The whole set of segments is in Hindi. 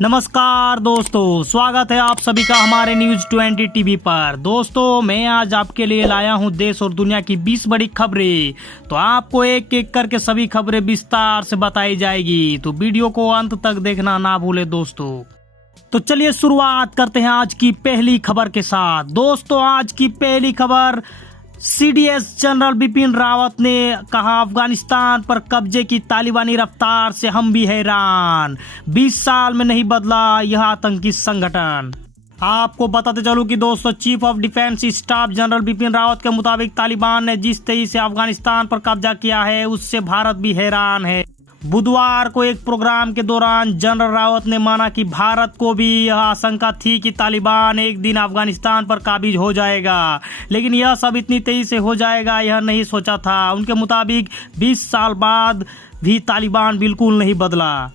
नमस्कार दोस्तों, स्वागत है आप सभी का हमारे न्यूज 20 टीवी पर। दोस्तों, मैं आज आपके लिए लाया हूं देश और दुनिया की 20 बड़ी खबरें। तो आपको एक एक करके सभी खबरें विस्तार से बताई जाएगी, तो वीडियो को अंत तक देखना ना भूले दोस्तों। तो चलिए शुरुआत करते हैं आज की पहली खबर के साथ। दोस्तों, आज की पहली खबर, सीडीएस जनरल बिपिन रावत ने कहा, अफगानिस्तान पर कब्जे की तालिबानी रफ्तार से हम भी हैरान, 20 साल में नहीं बदला यह आतंकी संगठन। आपको बताते चलूं कि दोस्तों, chief of defence staff general Bipin Rawat के मुताबिक तालिबान ने जिस तेजी से अफगानिस्तान पर कब्जा किया है उससे भारत भी हैरान है। बुधवार को एक प्रोग्राम के दौरान जनरल रावत ने माना कि भारत को भी यह आशंका थी कि तालिबान एक दिन अफगानिस्तान पर काबिज हो जाएगा, लेकिन यह सब इतनी तेजी से हो जाएगा यह नहीं सोचा था। उनके मुताबिक 20 साल बाद भी तालिबान बिल्कुल नहीं बदला।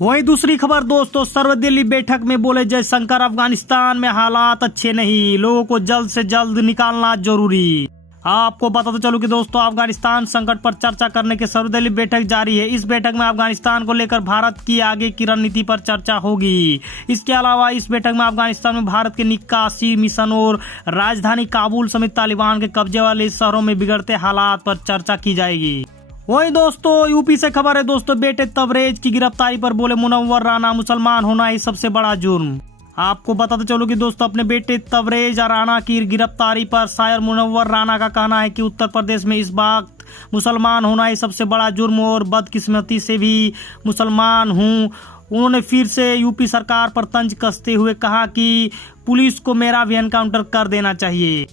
वहीं दूसरी खबर दोस्तों, सर्वदलीय बैठक में बोले जयशंकर, अफगानिस्तान में हालात अच्छे नहीं, लोगों को जल्द से जल्द निकालना जरूरी। आपको बताते चलूं कि दोस्तों, अफगानिस्तान संकट पर चर्चा करने की सर्वदलीय बैठक जारी है। इस बैठक में अफगानिस्तान को लेकर भारत की आगे की रणनीति पर चर्चा होगी। इसके अलावा इस बैठक में अफगानिस्तान में भारत के निकासी मिशन और राजधानी काबुल समेत तालिबान के कब्जे वाले शहरों में बिगड़ते हालात पर चर्चा की जाएगी। वही दोस्तों, यूपी से खबर है दोस्तों, बेटे तबरेज की गिरफ्तारी पर बोले मुनव्वर राना, मुसलमान होना ही सबसे बड़ा जुर्म। आपको बताते चलो कि दोस्तों, अपने बेटे तबरेज राना की गिरफ्तारी पर शायर मुनव्वर राना का कहना है कि उत्तर प्रदेश में इस वक्त मुसलमान होना ही सबसे बड़ा जुर्म और बदकिस्मती से भी मुसलमान हूं। उन्होंने फिर से यूपी सरकार पर तंज कसते हुए कहा कि पुलिस को मेरा भी एनकाउंटर कर देना चाहिए।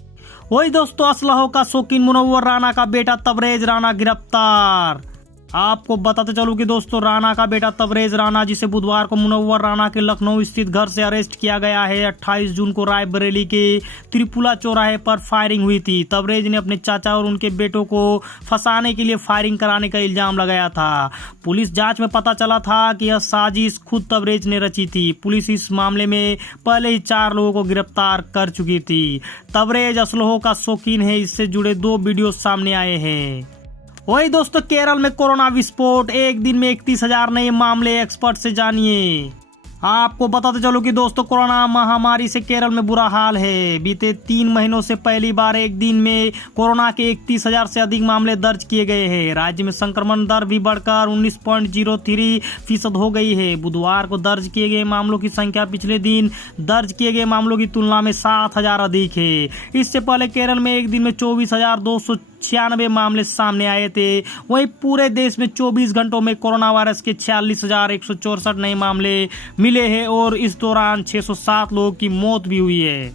वही दोस्तों, असलहों का शौकीन मुनव्वर राना का बेटा तबरेज राना गिरफ्तार। आपको बताते चलूं कि दोस्तों, राना का बेटा तबरेज राना, जिसे बुधवार को मुनव्वर राना के लखनऊ स्थित घर से अरेस्ट किया गया है। 28 जून को रायबरेली के त्रिपुला चौराहे पर फायरिंग हुई थी। तबरेज ने अपने चाचा और उनके बेटों को फंसाने के लिए फायरिंग कराने का इल्जाम लगाया था। पुलिस जांच में पता चला था कि यह साजिश खुद तबरेज ने रची थी। पुलिस इस मामले में पहले ही 4 लोगों को गिरफ्तार कर चुकी थी। तबरेज असलहों का शौकीन है, इससे जुड़े 2 वीडियो सामने आए हैं। वही दोस्तों, केरल में कोरोना विस्फोट, एक दिन में 31,000 नए मामले, एक्सपर्ट से जानिए। आपको बताते चलो कि दोस्तों, कोरोना महामारी से केरल में बुरा हाल है। बीते 3 महीनों से पहली बार एक दिन में कोरोना के 31,000 से अधिक मामले दर्ज किए गए हैं। राज्य में संक्रमण दर भी बढ़कर 19.03% हो गई है। बुधवार को दर्ज किए गए मामलों की संख्या पिछले दिन दर्ज किए गए मामलों की तुलना में 7,000 अधिक है। इससे पहले केरल में एक दिन में 24,296 मामले सामने आए थे। वहीं पूरे देश में 24 घंटों में कोरोना वायरस के 46,164 नए मामले मिले हैं और इस दौरान 607 लोगों की मौत भी हुई है।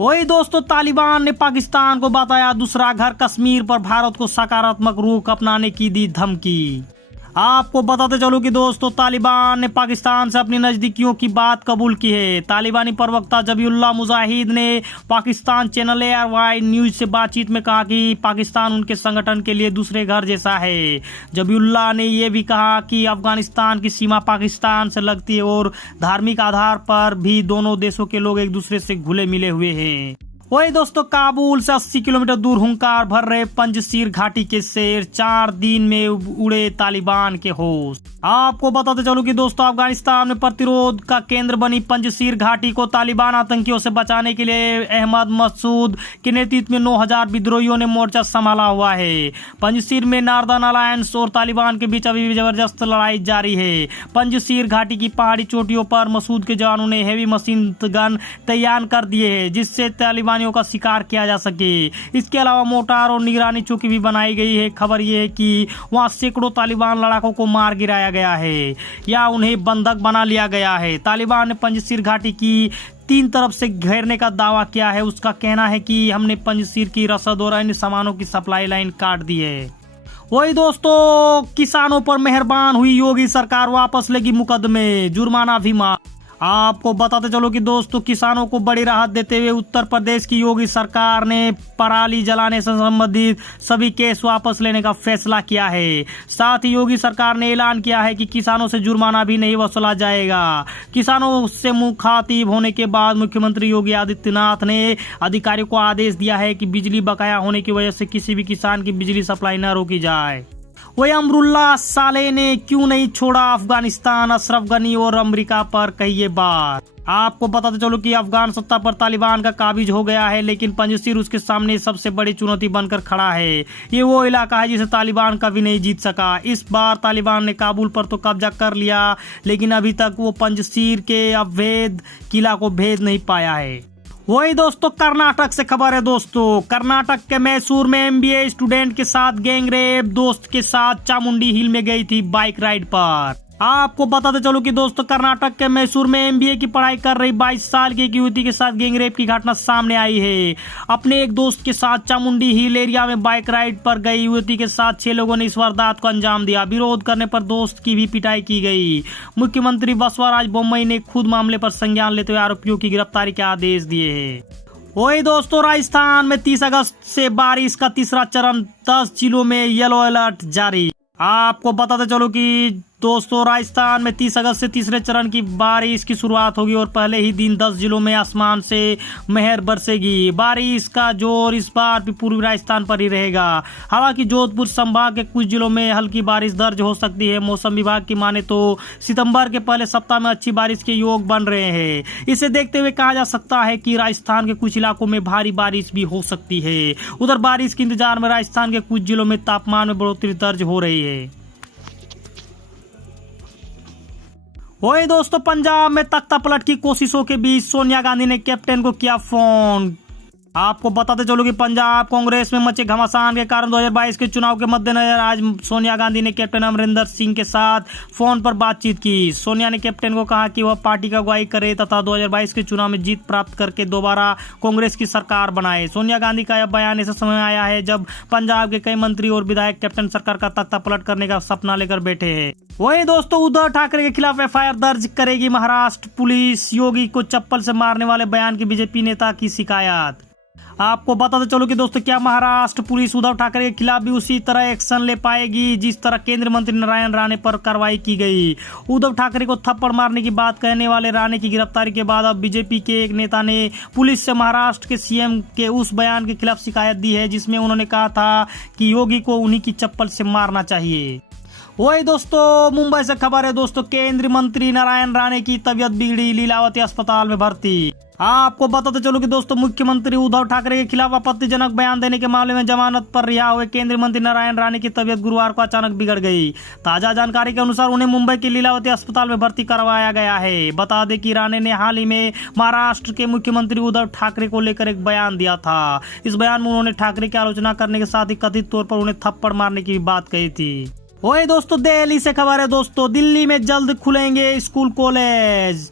वही दोस्तों, तालिबान ने पाकिस्तान को बताया दूसरा घर, कश्मीर पर भारत को सकारात्मक रुख अपनाने की दी धमकी। आपको बताते चलो कि दोस्तों, तालिबान ने पाकिस्तान से अपनी नजदीकियों की बात कबूल की है। तालिबानी प्रवक्ता जबीउल्लाह मुजाहिद ने पाकिस्तान चैनल ARY न्यूज से बातचीत में कहा कि पाकिस्तान उनके संगठन के लिए दूसरे घर जैसा है। जबीउल्लाह ने यह भी कहा कि अफगानिस्तान की सीमा पाकिस्तान से लगती है और धार्मिक आधार पर भी दोनों देशों के लोग एक दूसरे से घुले मिले हुए हैं। वही दोस्तों, काबुल से 80 किलोमीटर दूर हुंकार भर रहे पंजशीर घाटी के शेर, 4 दिन में उड़े तालिबान के होश। आपको बताते चलो कि दोस्तों, अफगानिस्तान में प्रतिरोध का केंद्र बनी पंजशीर घाटी को तालिबान आतंकियों से बचाने के लिए अहमद मसूद के नेतृत्व में 9,000 विद्रोहियों ने मोर्चा संभाला हुआ है। पंजशीर में नार्दर्न अलायंस और तालिबान के बीच अभी भी जबरदस्त लड़ाई जारी है। पंजशीर घाटी की पहाड़ी चोटियों पर मसूद के जवानों ने हेवी मशीन गन तैयार कर दिए हैं, जिससे तालिबानियों का शिकार किया जा सके। इसके अलावा मोटार और निगरानी चौकी भी बनाई गई है। खबर यह है कि वहां सैकड़ों तालिबान लड़ाकों को मार गिराया गया है या उन्हें बंधक बना लिया गया है। तालिबान ने पंजशीर घाटी की 3 तरफ से घेरने का दावा किया है। उसका कहना है कि हमने पंजशीर की रसद और अन्य सामानों की सप्लाई लाइन काट दी है। वही दोस्तों, किसानों पर मेहरबान हुई योगी सरकार, वापस लेगी मुकदमे, जुर्माना भी माफ। आपको बताते चलो कि दोस्तों, किसानों को बड़ी राहत देते हुए उत्तर प्रदेश की योगी सरकार ने पराली जलाने से संबंधित सभी केस वापस लेने का फैसला किया है। साथ ही योगी सरकार ने ऐलान किया है कि किसानों से जुर्माना भी नहीं वसूला जाएगा। किसानों से मुखातिब होने के बाद मुख्यमंत्री योगी आदित्यनाथ ने अधिकारियों को आदेश दिया है कि बिजली बकाया होने की वजह से किसी भी किसान की बिजली सप्लाई न रोकी जाए। वही अमरुल्लाह साले ने क्यों नहीं छोड़ा अफगानिस्तान, अशरफ गनी और अमेरिका पर कहिए बात। आपको बताते चलो कि अफगान सत्ता पर तालिबान का काबिज हो गया है, लेकिन पंजशीर उसके सामने सबसे बड़ी चुनौती बनकर खड़ा है। ये वो इलाका है जिसे तालिबान कभी नहीं जीत सका। इस बार तालिबान ने काबुल पर तो कब्जा कर लिया, लेकिन अभी तक वो पंजशीर के अवैध किला को भेद नहीं पाया है। वही दोस्तों कर्नाटक से खबर है दोस्तों। कर्नाटक के मैसूर में एमबीए स्टूडेंट के साथ गैंगरेप, दोस्त के साथ चामुंडी हिल में गई थी बाइक राइड पर। आपको बताते चलो कि दोस्तों कर्नाटक के मैसूर में एमबीए की पढ़ाई कर रही 22 साल की एक युवती के साथ गैंगरेप की घटना सामने आई है। अपने एक दोस्त के साथ चामुंडी हिल एरिया में बाइक राइड पर गई युवती के साथ 6 लोगों ने इस वारदात को अंजाम दिया। विरोध करने पर दोस्त की भी पिटाई की गई। मुख्यमंत्री बसवराज बोम्मई ने खुद मामले पर संज्ञान लेते हुए आरोपियों की गिरफ्तारी के आदेश दिए हैं। वही दोस्तों राजस्थान में 30 अगस्त से बारिश का तीसरा चरण, 10 जिलों में येलो अलर्ट जारी। आपको बताते चलो कि दोस्तों राजस्थान में 30 अगस्त से तीसरे चरण की बारिश की शुरुआत होगी और पहले ही दिन 10 जिलों में आसमान से मेहर बरसेगी। बारिश का जोर इस बार भी पूर्वी राजस्थान पर ही रहेगा। हालांकि जोधपुर संभाग के कुछ जिलों में हल्की बारिश दर्ज हो सकती है। मौसम विभाग की माने तो सितंबर के पहले सप्ताह में अच्छी बारिश के योग बन रहे हैं। इसे देखते हुए कहा जा सकता है कि राजस्थान के कुछ इलाकों में भारी बारिश भी हो सकती है। उधर बारिश के इंतजार में राजस्थान के कुछ जिलों में तापमान में बढ़ोतरी दर्ज हो रही है। वही दोस्तों पंजाब में तख्ता पलट की कोशिशों के बीच सोनिया गांधी ने कैप्टन को किया फोन। आपको बताते चलो कि पंजाब कांग्रेस में मचे घमासान के कारण 2022 के चुनाव के मद्देनजर आज सोनिया गांधी ने कैप्टन अमरिंदर सिंह के साथ फोन पर बातचीत की। सोनिया ने कैप्टन को कहा कि वह पार्टी का अगुवाई करे तथा 2022 के चुनाव में जीत प्राप्त करके दोबारा कांग्रेस की सरकार बनाए। सोनिया गांधी का यह बयान ऐसे समय आया है जब पंजाब के कई मंत्री और विधायक कैप्टन सरकार का तख्ता पलट करने का सपना लेकर बैठे हैं। वही दोस्तों उद्धव ठाकरे के खिलाफ एफआईआर दर्ज करेगी महाराष्ट्र पुलिस। योगी को चप्पल से मारने वाले बयान की बीजेपी नेता की शिकायत। आपको बताते चलो कि दोस्तों क्या महाराष्ट्र पुलिस उद्धव ठाकरे के खिलाफ भी उसी तरह एक्शन ले पाएगी जिस तरह केंद्रीय मंत्री नारायण राणे पर कार्रवाई की गई। उद्धव ठाकरे को थप्पड़ मारने की बात कहने वाले राणे की गिरफ्तारी के बाद अब बीजेपी के एक नेता ने पुलिस से महाराष्ट्र के सीएम के उस बयान के खिलाफ शिकायत दी है जिसमें उन्होंने कहा था कि योगी को उन्हीं की चप्पल से मारना चाहिए। वही दोस्तों मुंबई से खबर है दोस्तों। केंद्रीय मंत्री नारायण राणे की तबीयत बिगड़ी, लीलावती अस्पताल में भर्ती। आपको बताते चलो कि दोस्तों मुख्यमंत्री उद्धव ठाकरे के खिलाफ आपत्तिजनक बयान देने के मामले में जमानत पर रिहा हुए केंद्रीय मंत्री नारायण राणे की तबीयत गुरुवार को अचानक बिगड़ गई। ताजा जानकारी के अनुसार उन्हें मुंबई के लीलावती अस्पताल में भर्ती करवाया गया है। बता दें कि राणे ने हाल ही में महाराष्ट्र के मुख्यमंत्री उद्धव ठाकरे को लेकर एक बयान दिया था। इस बयान में उन्होंने ठाकरे की आलोचना करने के साथ ही कथित तौर पर उन्हें थप्पड़ मारने की बात कही थी। वही दोस्तों दिल्ली से खबर है दोस्तों। दिल्ली में जल्द खुलेंगे स्कूल कॉलेज।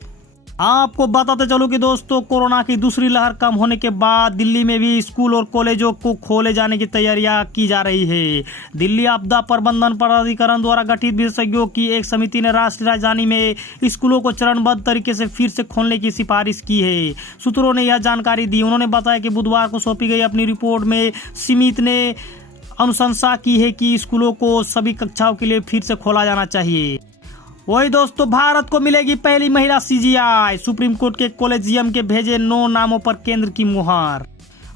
आपको बताते चलो कि दोस्तों कोरोना की दूसरी लहर कम होने के बाद दिल्ली में भी स्कूल और कॉलेजों को खोले जाने की तैयारियां की जा रही है। दिल्ली आपदा प्रबंधन प्राधिकरण द्वारा गठित विशेषज्ञों की एक समिति ने राष्ट्रीय राजधानी में स्कूलों को चरणबद्ध तरीके से फिर से खोलने की सिफारिश की है। सूत्रों ने यह जानकारी दी। उन्होंने बताया कि बुधवार को सौंपी गई अपनी रिपोर्ट में समिति ने अनुशंसा की है कि स्कूलों को सभी कक्षाओं के लिए फिर से खोला जाना चाहिए। वही दोस्तों भारत को मिलेगी पहली महिला सीजीआई। सुप्रीम कोर्ट के कॉलेजियम के भेजे 9 नामों पर केंद्र की मुहर।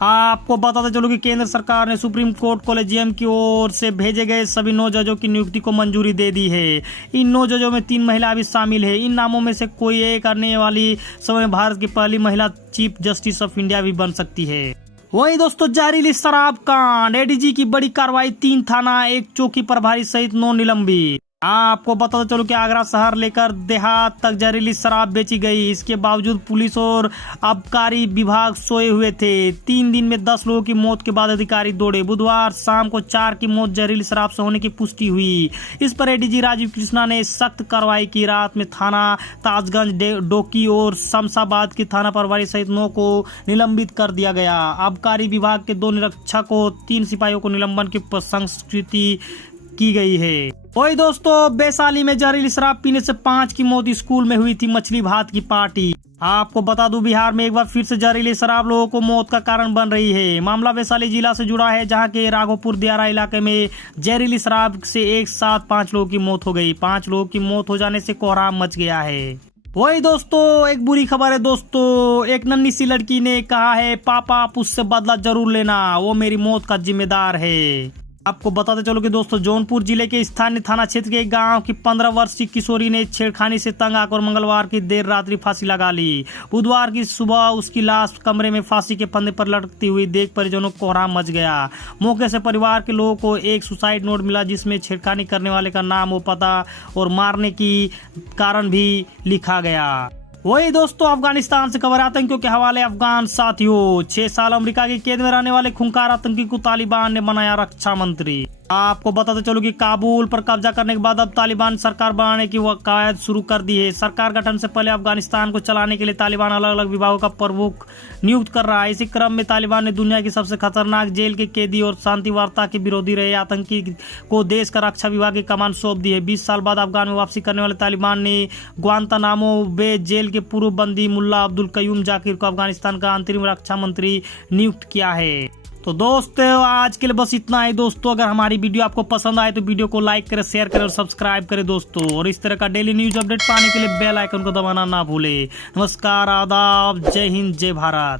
आपको बताते चलो कि केंद्र सरकार ने सुप्रीम कोर्ट कॉलेजियम की ओर से भेजे गए सभी 9 जजों की नियुक्ति को मंजूरी दे दी है। इन 9 जजों में 3 महिला भी शामिल है। इन नामों में से कोई एक आने वाली समय भारत की पहली महिला चीफ जस्टिस ऑफ इंडिया भी बन सकती है। वही दोस्तों जहरीली शराब कांड, एडीजी की बड़ी कार्रवाई, 3 थाना, 1 चौकी प्रभारी सहित 9 निलंबित। आपको बताते चलो कि आगरा शहर लेकर देहात तक जहरीली शराब बेची गई। इसके बावजूद पुलिस और आबकारी विभाग सोए हुए थे। 3 दिन में 10 लोगों की मौत के बाद अधिकारी दौड़े। बुधवार शाम को 4 की मौत जहरीली शराब से होने की पुष्टि हुई। इस पर एडीजी राजीव कृष्णा ने सख्त कार्रवाई की। रात में थाना ताजगंज, डोकी और शमशाबाद की थाना प्रभारी सहित 9 को निलंबित कर दिया गया। आबकारी विभाग के 2 निरीक्षकों, 3 सिपाहियों को निलंबन की संस्कृति की गई है। वही दोस्तों वैशाली में जहरीली शराब पीने से 5 की मौत। स्कूल में हुई थी मछली भात की पार्टी। आपको बता दूं बिहार में एक बार फिर से जहरीली शराब लोगों को मौत का कारण बन रही है। मामला वैशाली जिला से जुड़ा है जहां के राघोपुर दियारा इलाके में जहरीली शराब से एक साथ 5 लोगों की मौत हो गई। 5 लोगों की मौत हो जाने से कोहराम मच गया है। वही दोस्तों एक बुरी खबर है दोस्तों। एक नन्ही सी लड़की ने कहा है पापा आप उससे बदला जरूर लेना, वो मेरी मौत का जिम्मेदार है। आपको बताते चलो कि दोस्तों जौनपुर जिले के स्थानीय थाना क्षेत्र के एक गांव की 15 वर्षीय किशोरी ने छेड़खानी से तंग आकर मंगलवार की देर रात्रि फांसी लगा ली। बुधवार की सुबह उसकी लाश कमरे में फांसी के फंदे पर लटकती हुई देख परिजनों को कोहराम मच गया। मौके से परिवार के लोगों को एक सुसाइड नोट मिला जिसमें छेड़खानी करने वाले का नाम व पता और मारने की कारण भी लिखा गया। वही दोस्तों अफगानिस्तान से खबर आतंकियों के हवाले अफगान साथियों 6 साल अमेरिका की कैद में रहने वाले खूंखार आतंकी को तालिबान ने बनाया रक्षा मंत्री। आपको बताते चलो कि काबुल पर कब्जा करने के बाद अब तालिबान सरकार बनाने की कवायद शुरू कर दी है। सरकार गठन से पहले अफगानिस्तान को चलाने के लिए तालिबान अलग अलग विभागों का प्रमुख नियुक्त कर रहा है। इसी क्रम में तालिबान ने दुनिया की सबसे खतरनाक जेल के कैदी और शांति वार्ता के विरोधी रहे आतंकी को देश का रक्षा विभाग की कमान सौंप दी है। 20 साल बाद अफगान में वापसी करने वाले तालिबान ने ग्वांतानामो बे जेल के पूर्व बंदी मुल्ला अब्दुल कयूम जाकिर को अफगानिस्तान का अंतरिम रक्षा मंत्री नियुक्त किया है। तो दोस्तों आज के लिए बस इतना ही दोस्तों। अगर हमारी वीडियो आपको पसंद आए तो वीडियो को लाइक करें, शेयर करें और सब्सक्राइब करें दोस्तों। और इस तरह का डेली न्यूज अपडेट पाने के लिए बेल आइकन को दबाना ना भूले। नमस्कार, आदाब, जय हिंद, जय भारत।